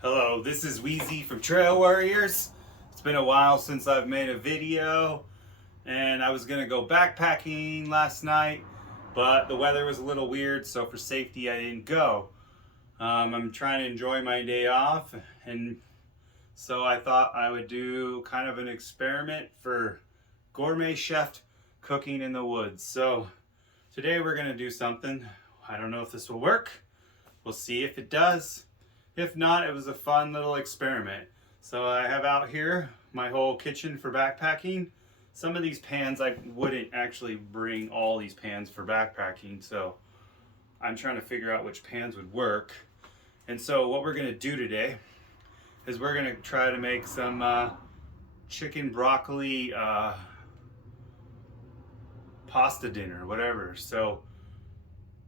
Hello, this is Wheezy from Trail Warriors. It's been a while since I've made a video, and I was gonna go backpacking last night, but the weather was a little weird, so for safety I didn't go. I'm trying to enjoy my day off, and so I thought I would do kind of an experiment for gourmet chef cooking in the woods. So today we're gonna do something. I don't know if this will work. We'll see if it does. If not, it was a fun little experiment. So I have out here my whole kitchen for backpacking. Some of these pans, I wouldn't actually bring all these pans for backpacking, so I'm trying to figure out which pans would work. And so what we're gonna do today is we're gonna try to make some chicken broccoli pasta dinner, whatever. So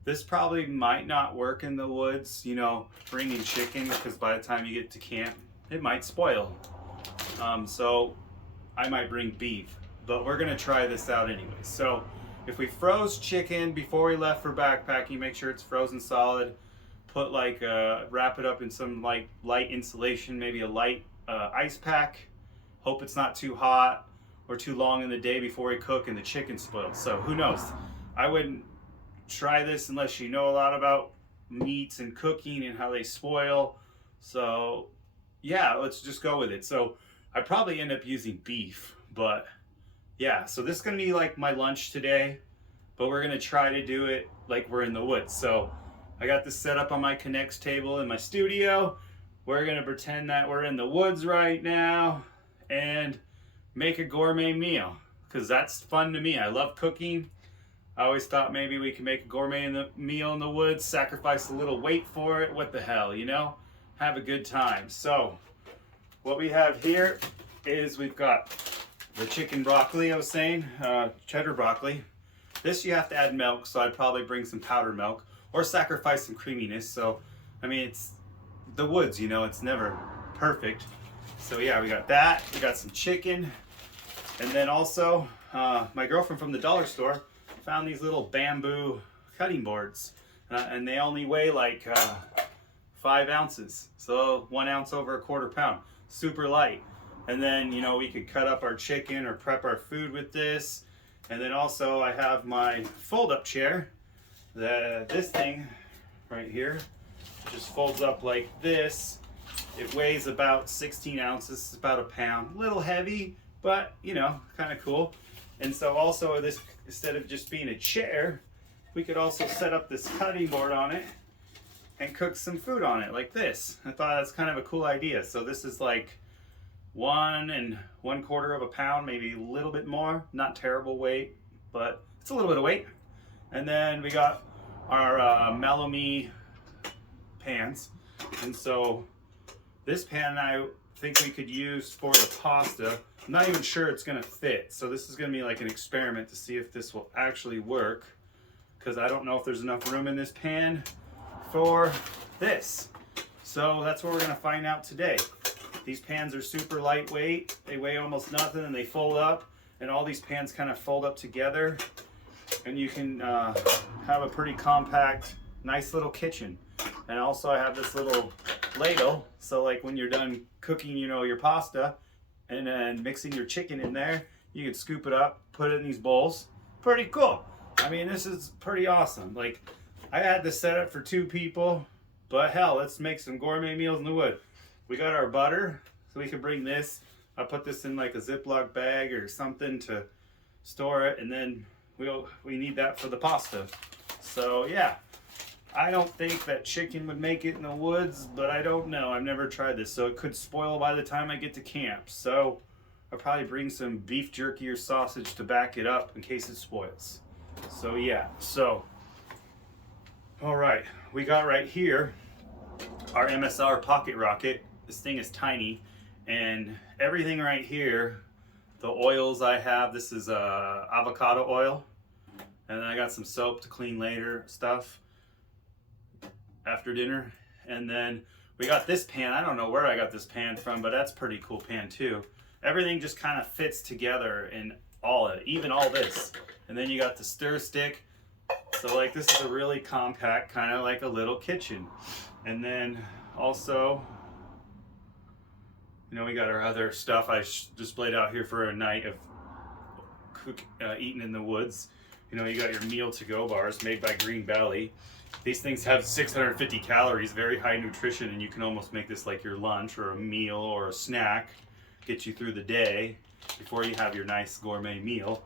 this probably might not work in the woods, you know, bringing chicken, because by the time you get to camp, it might spoil. So I might bring beef, but we're gonna try this out anyway. So if we froze chicken before we left for backpacking, make sure it's frozen solid, put like, wrap it up in some light insulation, maybe a light ice pack, hope it's not too hot or too long in the day before we cook and the chicken spoils. So who knows? I wouldn't try this unless you know a lot about meats and cooking and how they spoil. So yeah, let's just go with it. So I probably end up using beef, but yeah, so this is gonna be like my lunch today, but we're gonna try to do it like we're in the woods. So I got this set up on my Connects table in my studio. We're gonna pretend that we're in the woods right now and make a gourmet meal, because that's fun to me. I love cooking. I always thought maybe we could make a gourmet meal in the woods, sacrifice a little weight for it. What the hell, you know? Have a good time. So what we have here is we've got the chicken broccoli, I was saying, cheddar broccoli. This you have to add milk, so I'd probably bring some powdered milk or sacrifice some creaminess. So, I mean, it's the woods, you know, it's never perfect. So yeah, we got that. We got some chicken. And then also, my girlfriend from the dollar store found these little bamboo cutting boards, and they only weigh like 5 ounces, so 1 ounce over a quarter pound, super light. And then, you know, we could cut up our chicken or prep our food with this. And then also I have my fold-up chair. This thing right here just folds up like this. It weighs about 16 ounces, it's about a pound, a little heavy, but you know, kind of cool. And so also this, instead of just being a chair, we could also set up this cutting board on it and cook some food on it like this. I thought that's kind of a cool idea. So this is like 1 1/4 of a pound, maybe a little bit more. Not terrible weight, but it's a little bit of weight. And then we got our Melamie pans. And so this pan I think we could use for the pasta. I'm not even sure it's gonna fit, so this is gonna be like an experiment to see if this will actually work, because I don't know if there's enough room in this pan for this. So that's what we're gonna find out today. These pans are super lightweight, they weigh almost nothing, and they fold up, and all these pans kind of fold up together, and you can have a pretty compact, nice little kitchen. And also I have this little ladle, so like when you're done cooking, you know, your pasta and then mixing your chicken in there, you can scoop it up, put it in these bowls. Pretty cool. I mean, this is pretty awesome. Like, I had this set up for 2 people, but hell, let's make some gourmet meals in the wood. We got our butter, so we can bring this. I put this in like a Ziploc bag or something to store it, and then we need that for the pasta. So yeah. I don't think that chicken would make it in the woods, but I don't know. I've never tried this, so it could spoil by the time I get to camp. So I'll probably bring some beef jerky or sausage to back it up in case it spoils. So yeah, so all right, we got right here our MSR pocket rocket. This thing is tiny, and everything right here, the oils I have, this is avocado oil, and then I got some soap to clean later stuff after dinner. And then we got this pan. I don't know where I got this pan from, but that's a pretty cool pan too. Everything just kind of fits together in even all this. And then you got the stir stick. So like this is a really compact, kind of like a little kitchen. And then also You know, we got our other stuff I displayed out here for a night of eating in the woods. You know, you got your meal to go bars made by Green Belly. These things have 650 calories, very high nutrition, and you can almost make this like your lunch or a meal or a snack, get you through the day before you have your nice gourmet meal.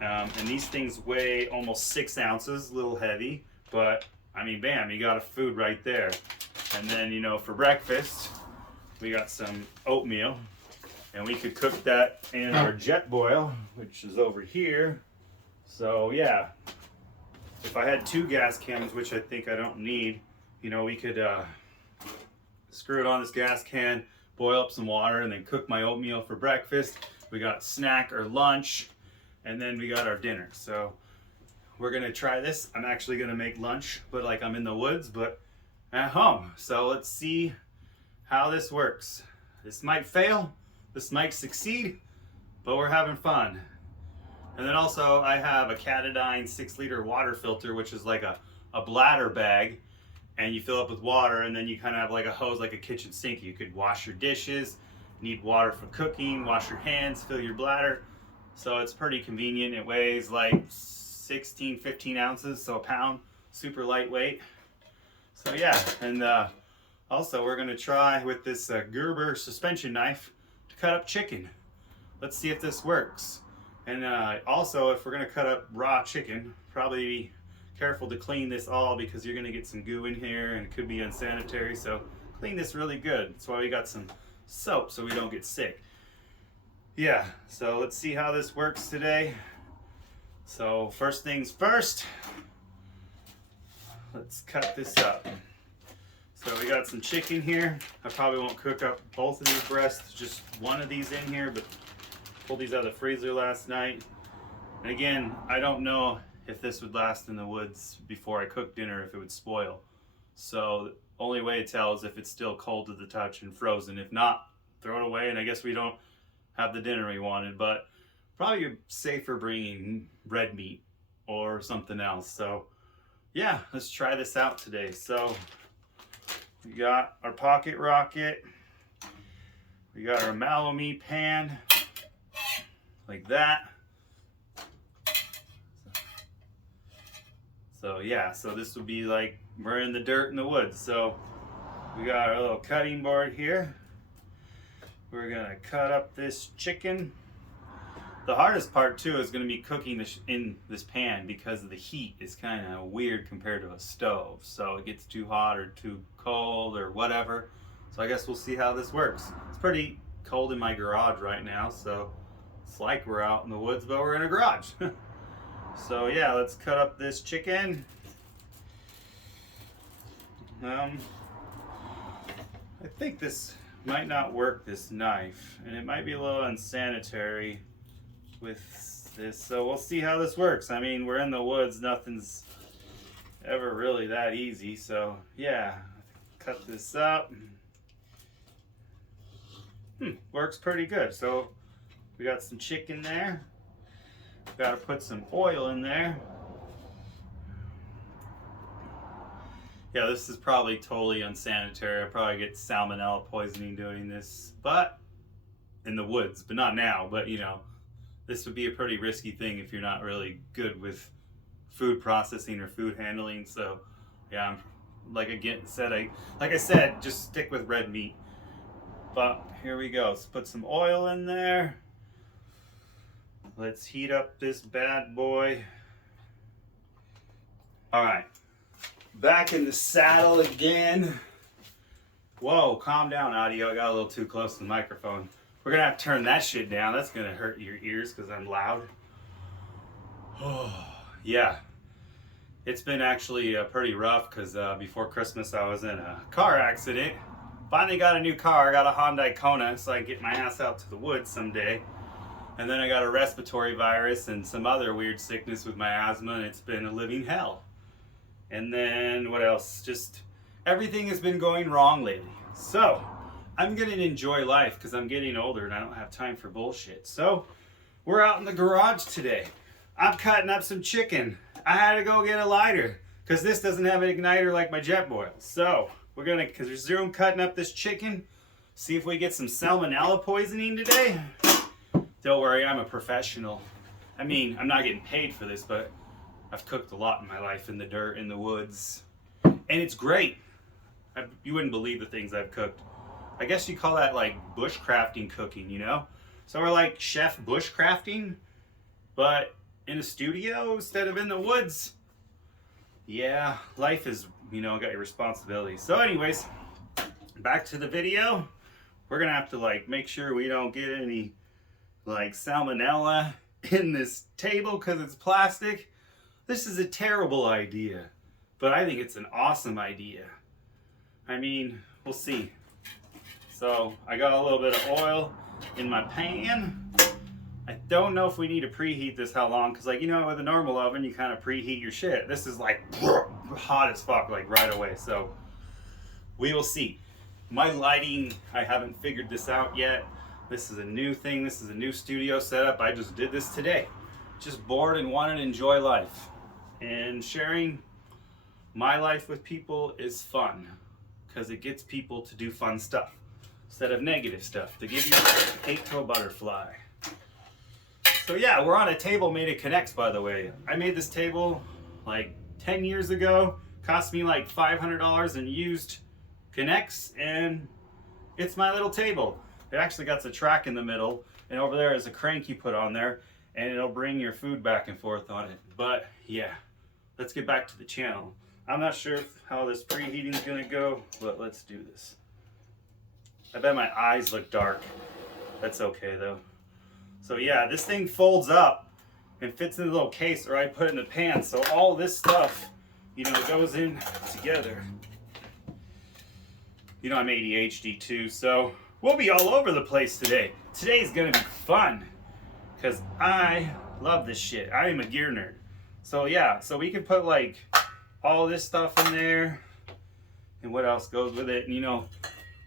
And these things weigh almost 6 ounces, a little heavy, but I mean, bam, you got a food right there. And then, you know, for breakfast, we got some oatmeal, and we could cook that in our jet boil, which is over here. So yeah, if I had 2 gas cans, which I think I don't need, you know, we could screw it on this gas can, boil up some water, and then cook my oatmeal for breakfast. We got snack or lunch, and then we got our dinner. So we're gonna try this. I'm actually gonna make lunch, but like I'm in the woods, but at home. So let's see how this works. This might fail, this might succeed, but we're having fun. And then also I have a Catadine 6-liter water filter, which is like a bladder bag, and you fill up with water, and then you kind of have like a hose, like a kitchen sink. You could wash your dishes, need water for cooking, wash your hands, fill your bladder. So it's pretty convenient. It weighs like 16, 15 ounces, so a pound, super lightweight. So yeah, and also we're gonna try with this Gerber suspension knife to cut up chicken. Let's see if this works. And also, if we're gonna cut up raw chicken, probably be careful to clean this all because you're gonna get some goo in here and it could be unsanitary. So clean this really good. That's why we got some soap so we don't get sick. Yeah, so let's see how this works today. So first things first, let's cut this up. So we got some chicken here. I probably won't cook up both of these breasts, just one of these in here, but pulled these out of the freezer last night. And again, I don't know if this would last in the woods before I cook dinner, if it would spoil. So the only way to tell is if it's still cold to the touch and frozen. If not, throw it away, and I guess we don't have the dinner we wanted. But probably safer bringing red meat or something else. So yeah, let's try this out today. So we got our pocket rocket, we got our mallow meat pan, like that. So yeah, so this would be like we're in the dirt in the woods. So we got our little cutting board here. We're gonna cut up this chicken. The hardest part too is gonna be cooking this in this pan because the heat is kind of weird compared to a stove. So it gets too hot or too cold or whatever. So I guess we'll see how this works. It's pretty cold in my garage right now, so it's like we're out in the woods, but we're in a garage. So yeah, let's cut up this chicken. I think this might not work, this knife, and it might be a little unsanitary with this, so we'll see how this works. I mean, we're in the woods, nothing's ever really that easy. So yeah, cut this up. Works pretty good. So we got some chicken there. Got to put some oil in there. Yeah, this is probably totally unsanitary. I probably get salmonella poisoning doing this, but in the woods, but not now. But you know, this would be a pretty risky thing if you're not really good with food processing or food handling. So yeah, like I said, just stick with red meat. But here we go. Let's put some oil in there. Let's heat up this bad boy. All right, back in the saddle again. Whoa, calm down, audio. I got a little too close to the microphone. We're gonna have to turn that shit down. That's gonna hurt your ears because I'm loud. Oh, yeah. It's been actually pretty rough because before Christmas I was in a car accident. Finally got a new car. I got a Hyundai Kona so I can get my ass out to the woods someday. And then I got a respiratory virus and some other weird sickness with my asthma, and it's been a living hell. And then what else? Just everything has been going wrong lately. So I'm gonna enjoy life because I'm getting older and I don't have time for bullshit. So we're out in the garage today. I'm cutting up some chicken. I had to go get a lighter because this doesn't have an igniter like my jet boil. So we're gonna resume cutting up this chicken. See if we get some salmonella poisoning today. Don't worry, I'm a professional. I mean, I'm not getting paid for this, but I've cooked a lot in my life in the dirt, in the woods. And it's great. You wouldn't believe the things I've cooked. I guess you call that like bushcrafting cooking, you know? So we're like chef bushcrafting, but in a studio instead of in the woods. Yeah, life is, you know, got your responsibilities. So anyways, back to the video. We're gonna have to like make sure we don't get any like salmonella in this table because it's plastic. This is a terrible idea, but I think it's an awesome idea. I mean, we'll see. So I got a little bit of oil in my pan. I don't know if we need to preheat this how long, because like, you know, with a normal oven you kind of preheat your shit. This is like hot as fuck, like right away. So we will see. My lighting, I haven't figured this out yet. This is a new thing. This is a new studio setup. I just did this today. Just bored and wanted to enjoy life. And sharing my life with people is fun, because it gets people to do fun stuff instead of negative stuff, to give you hate to a butterfly. So yeah, we're on a table made of Connects, by the way. I made this table like 10 years ago. Cost me like $500 in used Connects, and it's my little table. It actually got a track in the middle, and over there is a crank you put on there, and it'll bring your food back and forth on it. But yeah, let's get back to the channel. I'm not sure how this preheating is gonna go, but let's do this. I bet my eyes look dark. That's okay though. So yeah, this thing folds up and fits in a little case, or I put it in the pan. So all this stuff, you know, goes in together. You know, I'm ADHD too, so we'll be all over the place today. Today's gonna be fun, because I love this shit. I am a gear nerd. So yeah, so we can put like all this stuff in there, and what else goes with it, and you know,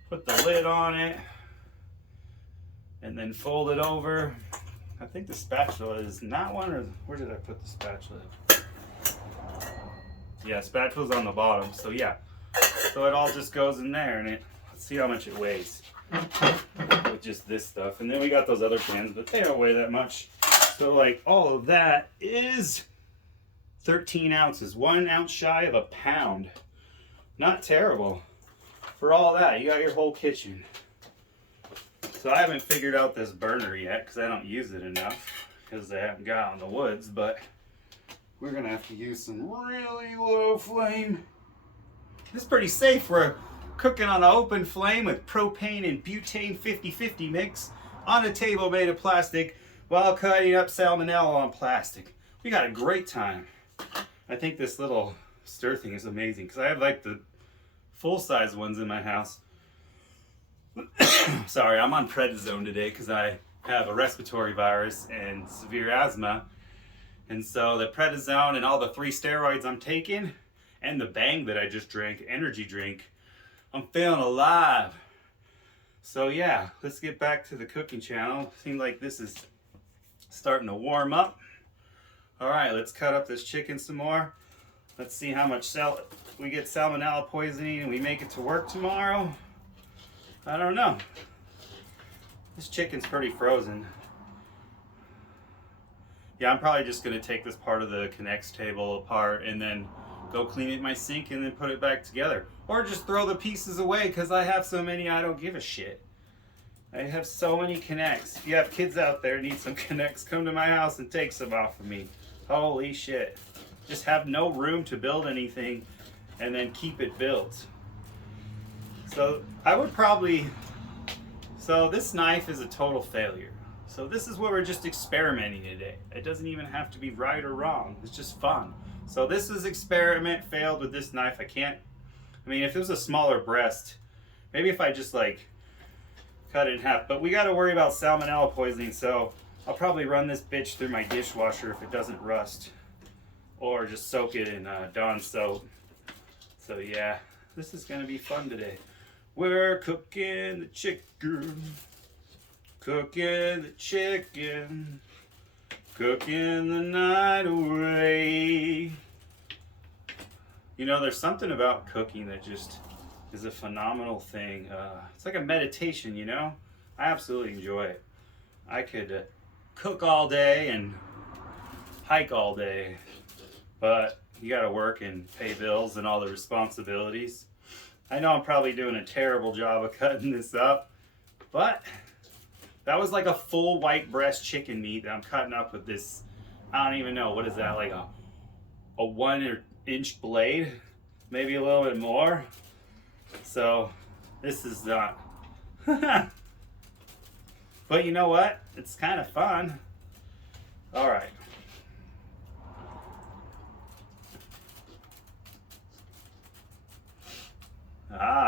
put the lid on it, and then fold it over. I think the spatula is not one, or where did I put the spatula? Yeah, spatula's on the bottom, so yeah. So it all just goes in there, and let's see how much it weighs with just this stuff. And then we got those other pans, but they don't weigh that much. So like all of that is 13 ounces, 1 ounce shy of a pound. Not terrible. For all that, you got your whole kitchen. So I haven't figured out this burner yet, because I don't use it enough, because I haven't got out in the woods, but we're gonna have to use some really low flame. This is pretty safe. We're cooking on an open flame with propane and butane 50-50 mix on a table made of plastic while cutting up salmonella on plastic. We got a great time. I think this little stir thing is amazing, because I have like the full-size ones in my house. Sorry, I'm on prednisone today because I have a respiratory virus and severe asthma. And so the prednisone and all the 3 steroids I'm taking, and the Bang that I just drank, energy drink, I'm feeling alive. So yeah, let's get back to the cooking channel. Seems like this is starting to warm up. All right, let's cut up this chicken some more. Let's see how much we get salmonella poisoning and we make it to work tomorrow. I don't know. This chicken's pretty frozen. Yeah, I'm probably just gonna take this part of the Connects table apart and then go clean it in my sink and then put it back together. Or just throw the pieces away, because I have so many I don't give a shit. I have so many Connects. If you have kids out there need some Connects, come to my house and take some off of me. Holy shit. Just have no room to build anything and then keep it built. So I would probably, so this knife is a total failure. So this is what we're just experimenting today. It doesn't even have to be right or wrong. It's just fun. So this is experiment, failed with this knife. I mean, if it was a smaller breast, maybe if I just like cut it in half, but we got to worry about salmonella poisoning. So I'll probably run this bitch through my dishwasher if it doesn't rust, or just soak it in Dawn soap. So yeah, this is gonna be fun today. We're cooking the chicken, cooking the chicken, cooking the night away. You know, there's something about cooking that just is a phenomenal thing. It's like a meditation, you know? I absolutely enjoy it. I could cook all day and hike all day, but you gotta work and pay bills and all the responsibilities. I know I'm probably doing a terrible job of cutting this up, but that was like a full white breast chicken meat that I'm cutting up with this, I don't even know, what is that, like a 1-inch blade? Maybe a little bit more. So this is not but you know what, it's kind of fun. All right,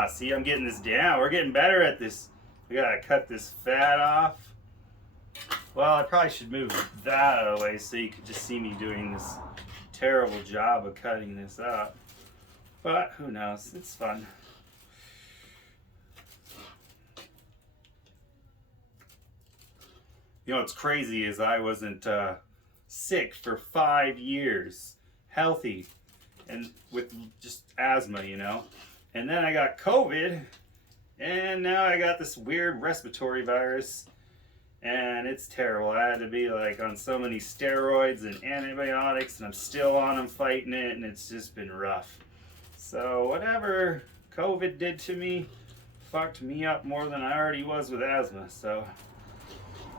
see, I'm getting this down. We're getting better at this. We gotta cut this fat off. Well, I probably should move that out of the way so you could just see me doing this terrible job of cutting this up, but who knows, it's fun. You know what's crazy is I wasn't sick for 5 years, healthy, and with just asthma, you know. And then I got COVID, and now I got this weird respiratory virus, and it's terrible. I had to be like on so many steroids and antibiotics, and I'm still on them fighting it, and it's just been rough. So whatever COVID did to me fucked me up more than I already was with asthma. So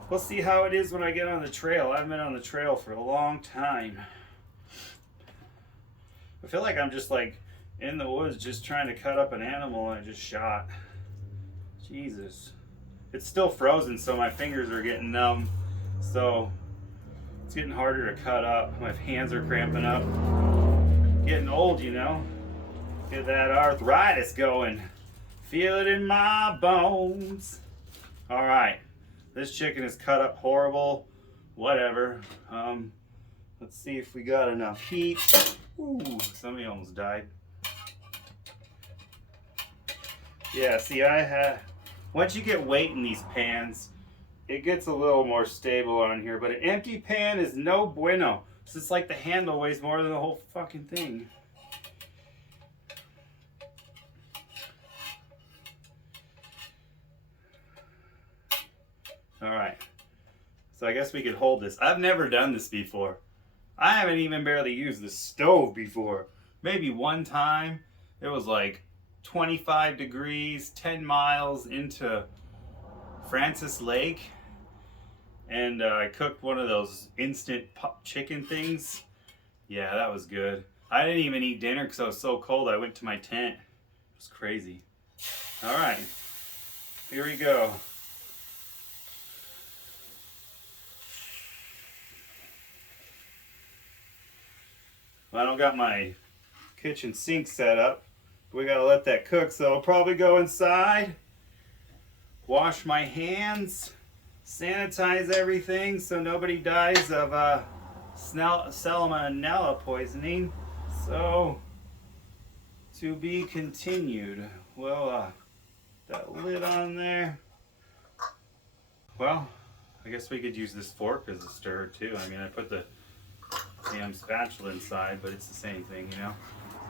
we'll see how it is when I get on the trail. I've been on the trail for a long time. I feel like I'm just like in the woods just trying to cut up an animal I just shot. Jesus. It's still frozen, so my fingers are getting numb. So it's getting harder to cut up. My hands are cramping up. Getting old, you know. Get that arthritis going. Feel it in my bones. All right. This chicken is cut up horrible. Whatever. Let's see if we got enough heat. Ooh, somebody almost died. Yeah, see, once you get weight in these pans, it gets a little more stable on here, but an empty pan is no bueno. It's just like the handle weighs more than the whole fucking thing. Alright, so I guess we could hold this. I've never done this before. I haven't even barely used the stove before. Maybe one time, it was like 25 degrees, 10 miles into Francis Lake, and I cooked one of those instant chicken things. Yeah, that was good. I didn't even eat dinner because I was so cold. I went to my tent. It was crazy. Alright, here we go. I don't got my kitchen sink set up. We gotta let that cook, so I'll probably go inside, wash my hands, sanitize everything so nobody dies of salmonella poisoning. So, to be continued. Well, that lid on there. Well, I guess we could use this fork as a stir too. I mean, I put the damn spatula inside, but it's the same thing, you know.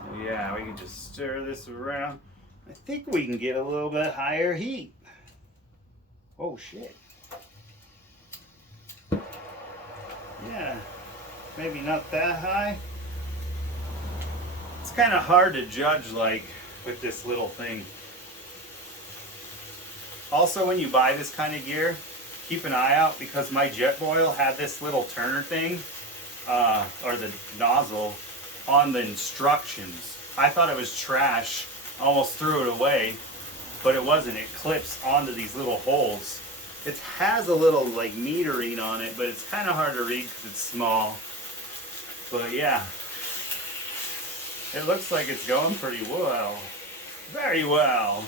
So yeah, we can just stir this around. I think we can get a little bit higher heat. Oh shit. Yeah, maybe not that high. It's kind of hard to judge, like, with this little thing. Also, when you buy this kind of gear, keep an eye out, because my Jetboil had this little turner thing, or the nozzle, on the instructions. I thought it was trash, almost threw it away, but it wasn't. It clips onto these little holes. It has a little like metering on it, but it's kind of hard to read because it's small. But yeah, it looks like it's going pretty well. Very well.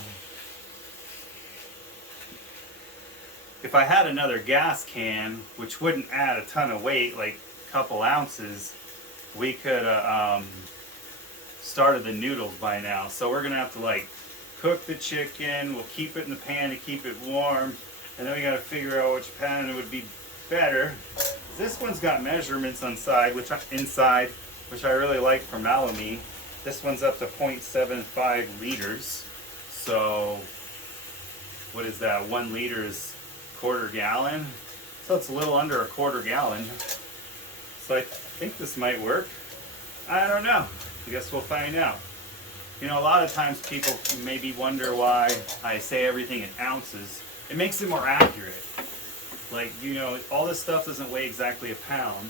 If I had another gas can, which wouldn't add a ton of weight, like a couple ounces, we could started the noodles by now. So we're gonna have to like cook the chicken. We'll keep it in the pan to keep it warm, and then we gotta figure out which pan it would be better. This one's got measurements inside, which I really like from Alamy. This one's up to 0.75 liters, So what is that? 1 liter is quarter gallon. So it's a little under a quarter gallon. So I think this might work. I don't know. I guess we'll find out. You know, a lot of times people maybe wonder why I say everything in ounces. It makes it more accurate. Like, you know, all this stuff doesn't weigh exactly a pound.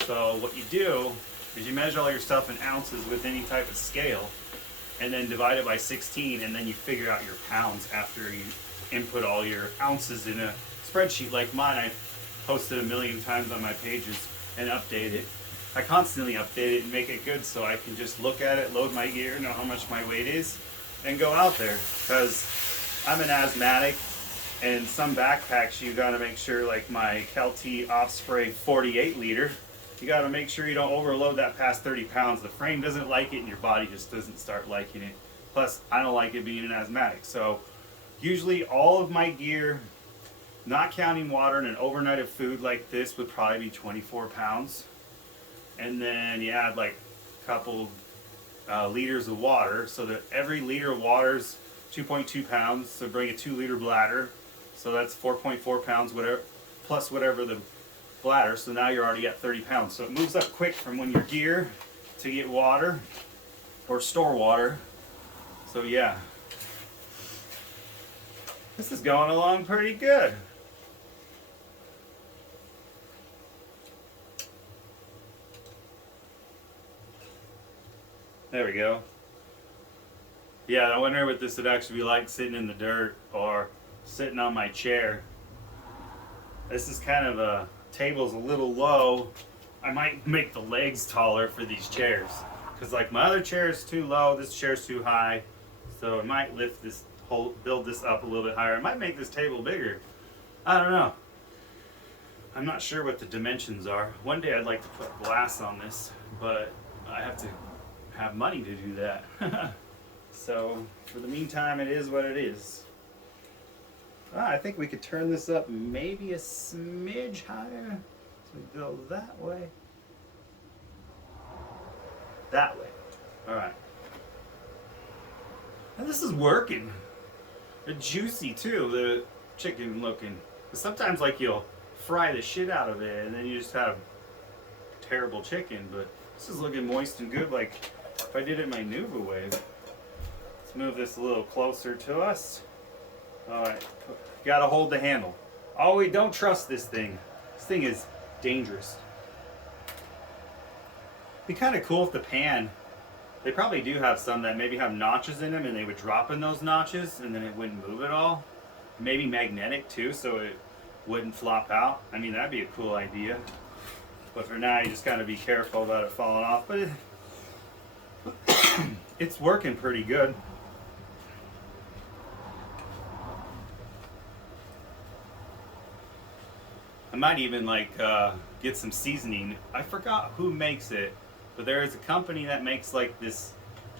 So what you do is you measure all your stuff in ounces with any type of scale, and then divide it by 16, and then you figure out your pounds after you input all your ounces in a spreadsheet like mine. I've posted a million times on my pages and update it. I constantly update it and make it good so I can just look at it, load my gear, know how much my weight is, and go out there. Because I'm an asthmatic, and some backpacks you gotta make sure, like my Kelty Osprey 48 liter, you gotta make sure you don't overload that past 30 pounds. The frame doesn't like it and your body just doesn't start liking it. Plus, I don't like it being an asthmatic. So usually all of my gear, not counting water and an overnight of food like this, would probably be 24 pounds. And then you add like a couple liters of water, so that every liter of water is 2.2 pounds. So bring a 2-liter bladder. So that's 4.4 pounds, whatever, plus whatever the bladder. So now you're already at 30 pounds. So it moves up quick from when you're gear to get water or store water. So yeah, this is going along pretty good. There we go. Yeah, I wonder what this would actually be like sitting in the dirt or sitting on my chair. This is kind of a, table's a little low. I might make the legs taller for these chairs. Because like my other chair is too low, this chair is too high. So I might lift this whole, build this up a little bit higher. I might make this table bigger. I don't know. I'm not sure what the dimensions are. One day I'd like to put glass on this, but I have to have money to do that. So for the meantime, it is what it is. I think we could turn this up maybe a smidge higher. So we go that way. That way. Alright. And this is working. It's juicy too, the chicken looking. Sometimes like you'll fry the shit out of it and then you just have terrible chicken, but this is looking moist and good, like if I did it my Nuva way. Let's move this a little closer to us. Alright, gotta hold the handle. Oh, we don't trust this thing. This thing is dangerous. Be kind of cool if the pan, they probably do have some that maybe have notches in them and they would drop in those notches and then it wouldn't move at all. Maybe magnetic too, so it wouldn't flop out. I mean, that'd be a cool idea. But for now, you just gotta be careful about it falling off. But it's working pretty good. I might even like get some seasoning. I forgot who makes it, but there is a company that makes like this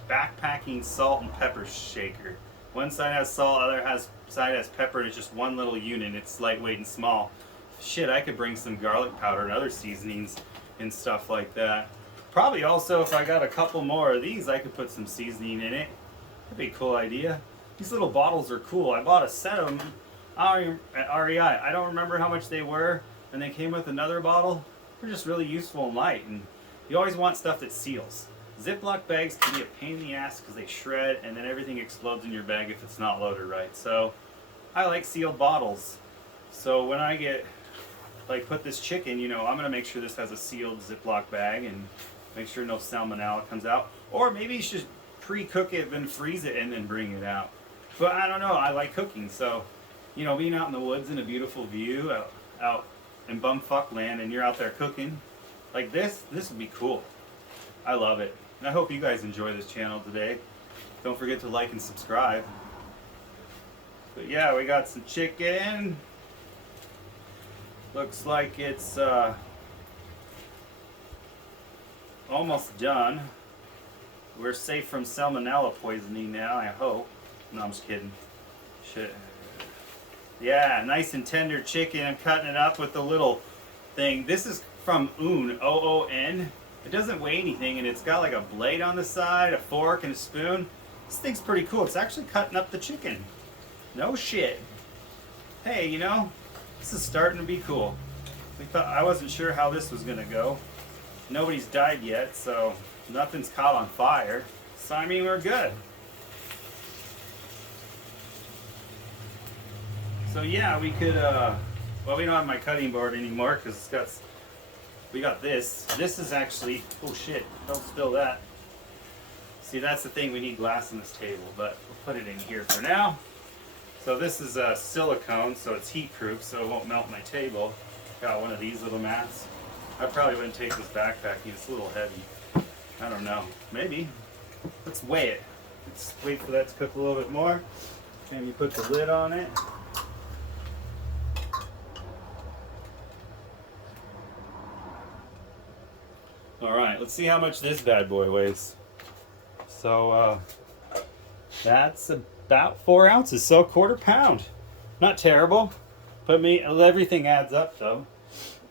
backpacking salt and pepper shaker. One side has salt, other side has pepper, and it's just one little unit. It's lightweight and small. Shit, I could bring some garlic powder and other seasonings and stuff like that. Probably also, if I got a couple more of these, I could put some seasoning in it. That'd be a cool idea. These little bottles are cool. I bought a set of them at REI. I don't remember how much they were, and they came with another bottle. They're just really useful and light, and you always want stuff that seals. Ziploc bags can be a pain in the ass because they shred, and then everything explodes in your bag if it's not loaded right. So I like sealed bottles. So when I get, like, put this chicken, you know, I'm gonna make sure this has a sealed Ziploc bag and make sure no salmonella comes out. Or maybe you should pre-cook it, then freeze it, and then bring it out. But I don't know, I like cooking, so, you know, being out in the woods in a beautiful view, out in bumfuck land, and you're out there cooking, like this would be cool. I love it. And I hope you guys enjoy this channel today. Don't forget to like and subscribe. But yeah, we got some chicken. Looks like it's almost done. We're safe from salmonella poisoning now, I hope. No, I'm just kidding. Shit. Yeah, nice and tender chicken. I'm cutting it up with the little thing. This is from OON, O-O-N. It doesn't weigh anything, and it's got like a blade on the side, a fork, and a spoon. This thing's pretty cool. It's actually cutting up the chicken. No shit. Hey, you know, this is starting to be cool. I wasn't sure how this was gonna go. Nobody's died yet, so nothing's caught on fire. So I mean, we're good. So yeah, we could, well, we don't have my cutting board anymore because we got this. This is actually, oh shit, don't spill that. See, that's the thing, we need glass on this table, but we'll put it in here for now. So this is silicone, so it's heat proof, so it won't melt my table. Got one of these little mats. I probably wouldn't take this backpacking, it's a little heavy. I don't know, maybe. Let's weigh it. Let's wait for that to cook a little bit more. And you put the lid on it. All right, let's see how much this bad boy weighs. So that's about 4 ounces, so 1/4 pound. Not terrible, but everything adds up though.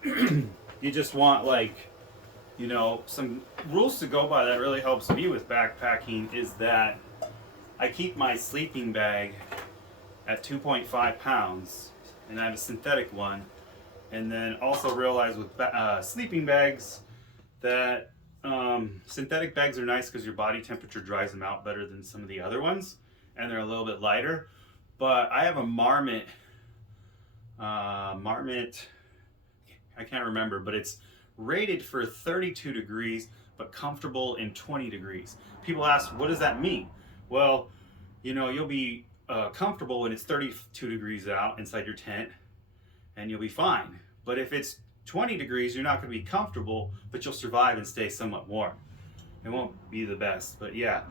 You just want, like, you know, some rules to go by that really helps me with backpacking is that I keep my sleeping bag at 2.5 pounds, and I have a synthetic one. And then also realize with sleeping bags that synthetic bags are nice because your body temperature dries them out better than some of the other ones, and they're a little bit lighter. But I have a Marmot, I can't remember, but it's rated for 32 degrees, but comfortable in 20 degrees. People ask, what does that mean? Well, you know, you'll be comfortable when it's 32 degrees out inside your tent, and you'll be fine. But if it's 20 degrees, you're not going to be comfortable, but you'll survive and stay somewhat warm. It won't be the best, but yeah.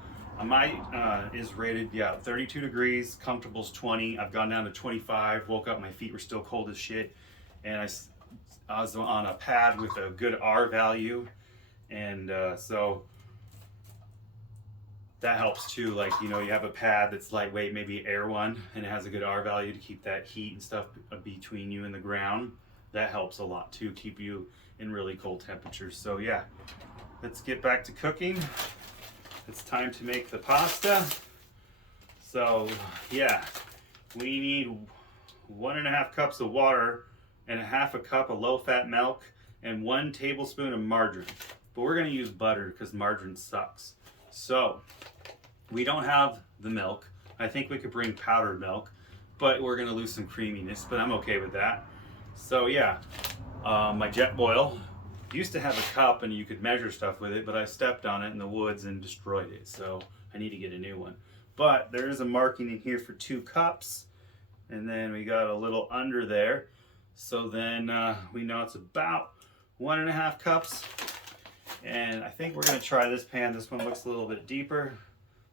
Mine is rated, 32 degrees, comfortable's 20. I've gone down to 25, woke up, my feet were still cold as shit. And I was on a pad with a good R value. And so that helps too. Like, you know, you have a pad that's lightweight, maybe Air One, and it has a good R value to keep that heat and stuff between you and the ground. That helps a lot too, keep you in really cold temperatures. So yeah, let's get back to cooking. It's time to make the pasta. So yeah, we need 1.5 cups of water and 1/2 cup of low-fat milk and 1 tablespoon of margarine. But we're gonna use butter because margarine sucks. So we don't have the milk. I think we could bring powdered milk, but we're gonna lose some creaminess, but I'm okay with that. So yeah, my jet boil used to have a cup and you could measure stuff with it, but I stepped on it in the woods and destroyed it, so I need to get a new one. But there is a marking in here for 2 cups, and then we got a little under there, so then we know it's about 1.5 cups. And I think we're going to try this pan. This one looks a little bit deeper,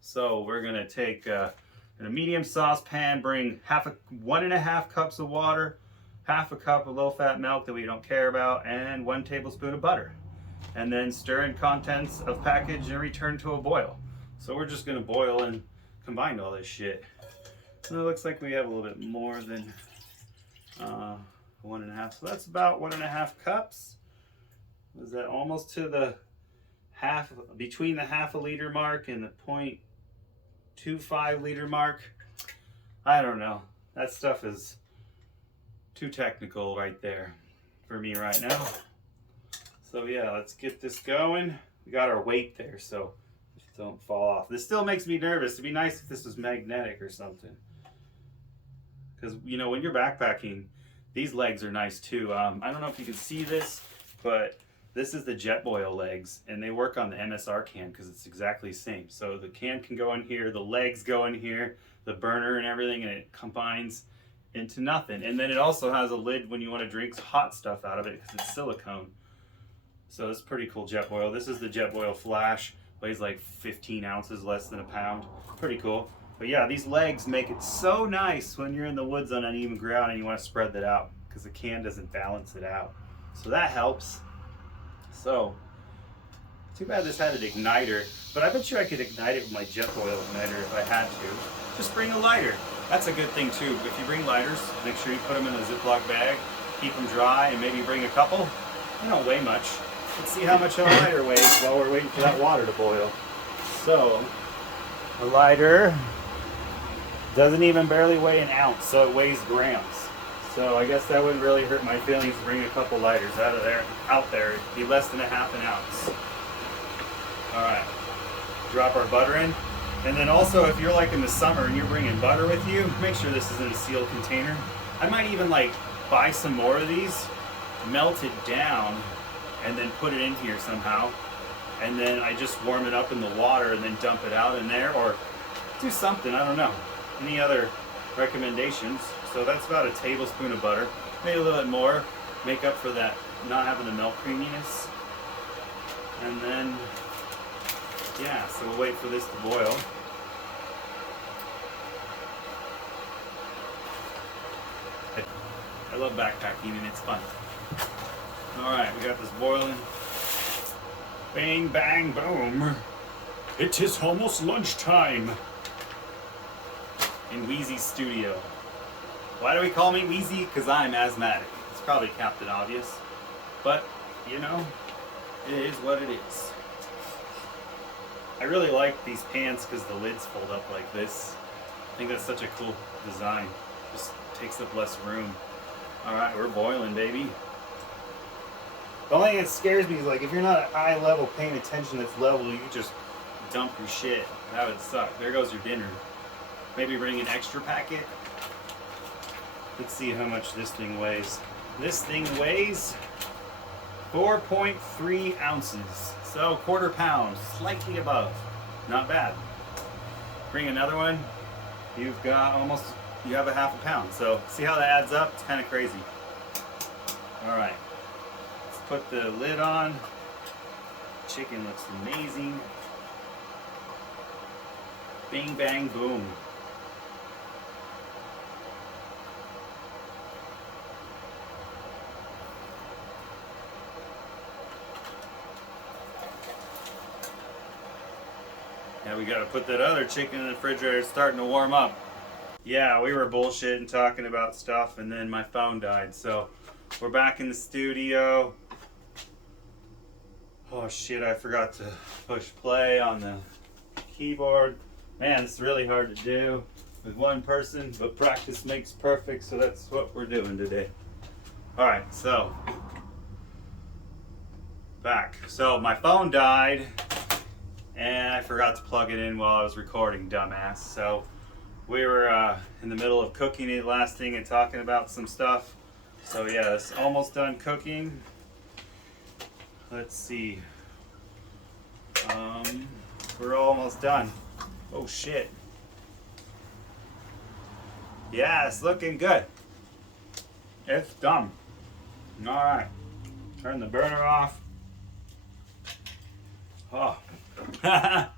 so we're going to take in a medium saucepan, bring 1.5 cups of water, 1/2 cup of low-fat milk that we don't care about, and 1 tablespoon of butter. And then stir in contents of package and return to a boil. So we're just gonna boil and combine all this shit. And it looks like we have a little bit more than 1.5. So that's about 1.5 cups. Is that almost to the between the 1/2 liter mark and the 0.25 liter mark? I don't know. That stuff is too technical right there for me right now. So yeah, let's get this going. We got our weight there, so don't fall off. This still makes me nervous. It'd be nice if this was magnetic or something. Because, you know, when you're backpacking, these legs are nice too. I don't know if you can see this, but this is the Jetboil legs, and they work on the MSR can because it's exactly the same. So the can can go in here, the legs go in here, the burner and everything, and it combines into nothing. And then it also has a lid when you want to drink hot stuff out of it because it's silicone. So it's pretty cool Jetboil. This is the Jetboil Flash. Weighs like 15 ounces, less than a pound. Pretty cool. But yeah, these legs make it so nice when you're in the woods on uneven ground and you want to spread that out because the can doesn't balance it out. So that helps. So, too bad this had an igniter, but I bet you I could ignite it with my Jetboil igniter if I had to. Just bring a lighter. That's a good thing too. If you bring lighters, make sure you put them in a Ziploc bag, keep them dry, and maybe bring a couple. They don't weigh much. Let's see how much a lighter weighs while we're waiting for that water to boil. So, A lighter doesn't even barely weigh an ounce, so it weighs grams. So I guess that wouldn't really hurt my feelings to bring a couple lighters out there. It'd be less than a half an ounce. All right, drop our butter in. And then also, if you're like in the summer and you're bringing butter with you, make sure this is in a sealed container. I might even like buy some more of these, melt it down, and then put it in here somehow. And then I just warm it up in the water and then dump it out in there, or do something, I don't know. Any other recommendations? So that's about a tablespoon of butter, maybe a little bit more, make up for that not having the milk creaminess. And then, yeah, so we'll wait for this to boil. I love backpacking and it's fun. Alright, we got this boiling. Bang, bang, boom. It is almost lunchtime in WHEEZY'S studio. Why do we call me Wheezy? Because I'm asthmatic. It's probably Captain Obvious. But, you know, it is what it is. I really like these pans because the lids fold up like this. I think that's such a cool design. Just takes up less room. Alright, we're boiling, baby. The only thing that scares me is like if you're not at eye level paying attention to this level, you just dump your shit. That would suck. There goes your dinner. Maybe bring an extra packet. Let's see how much this thing weighs. This thing weighs 4.3 ounces. So quarter pound, slightly above. Not bad. Bring another one. You've got almost, you have a half a pound. So see how that adds up? It's kind of crazy. All right. Put the lid on. Chicken looks amazing. Bing, bang, boom. Yeah, we gotta put that other chicken in the refrigerator. It's starting to warm up. Yeah, we were bullshitting, talking about stuff, and then my phone died. So we're back in the studio. Oh shit, I forgot to push play on the keyboard. Man, it's really hard to do with one person, but practice makes perfect, so that's what we're doing today. Alright, so back. So my phone died and I forgot to plug it in while I was recording, dumbass. So we were in the middle of cooking it last thing and talking about some stuff. So yeah, it's almost done cooking. Let's see. We're almost done. Oh shit. Yeah, it's looking good. It's done. Alright. Turn the burner off. Oh. Tried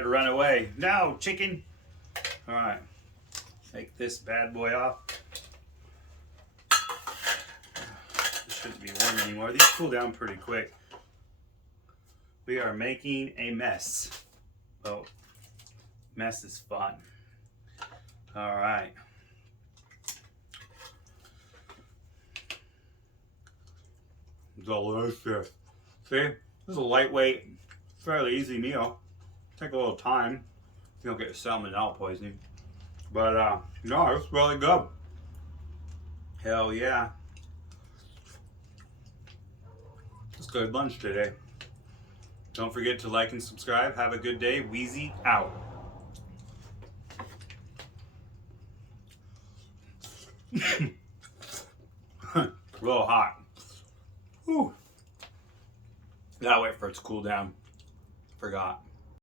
to run away. No, chicken. Alright. Take this bad boy off. This shouldn't be warm anymore. These cool down pretty quick. We are making a mess. Oh, mess is fun. Alright. Delicious. See, this is a lightweight, fairly easy meal. Take a little time. You don't get salmonella poisoning. But, no, it's really good. Hell yeah. It's good lunch today. Don't forget to like and subscribe. Have a good day. Wheezy out. A little hot. Whew. Gotta wait for it to cool down. Forgot.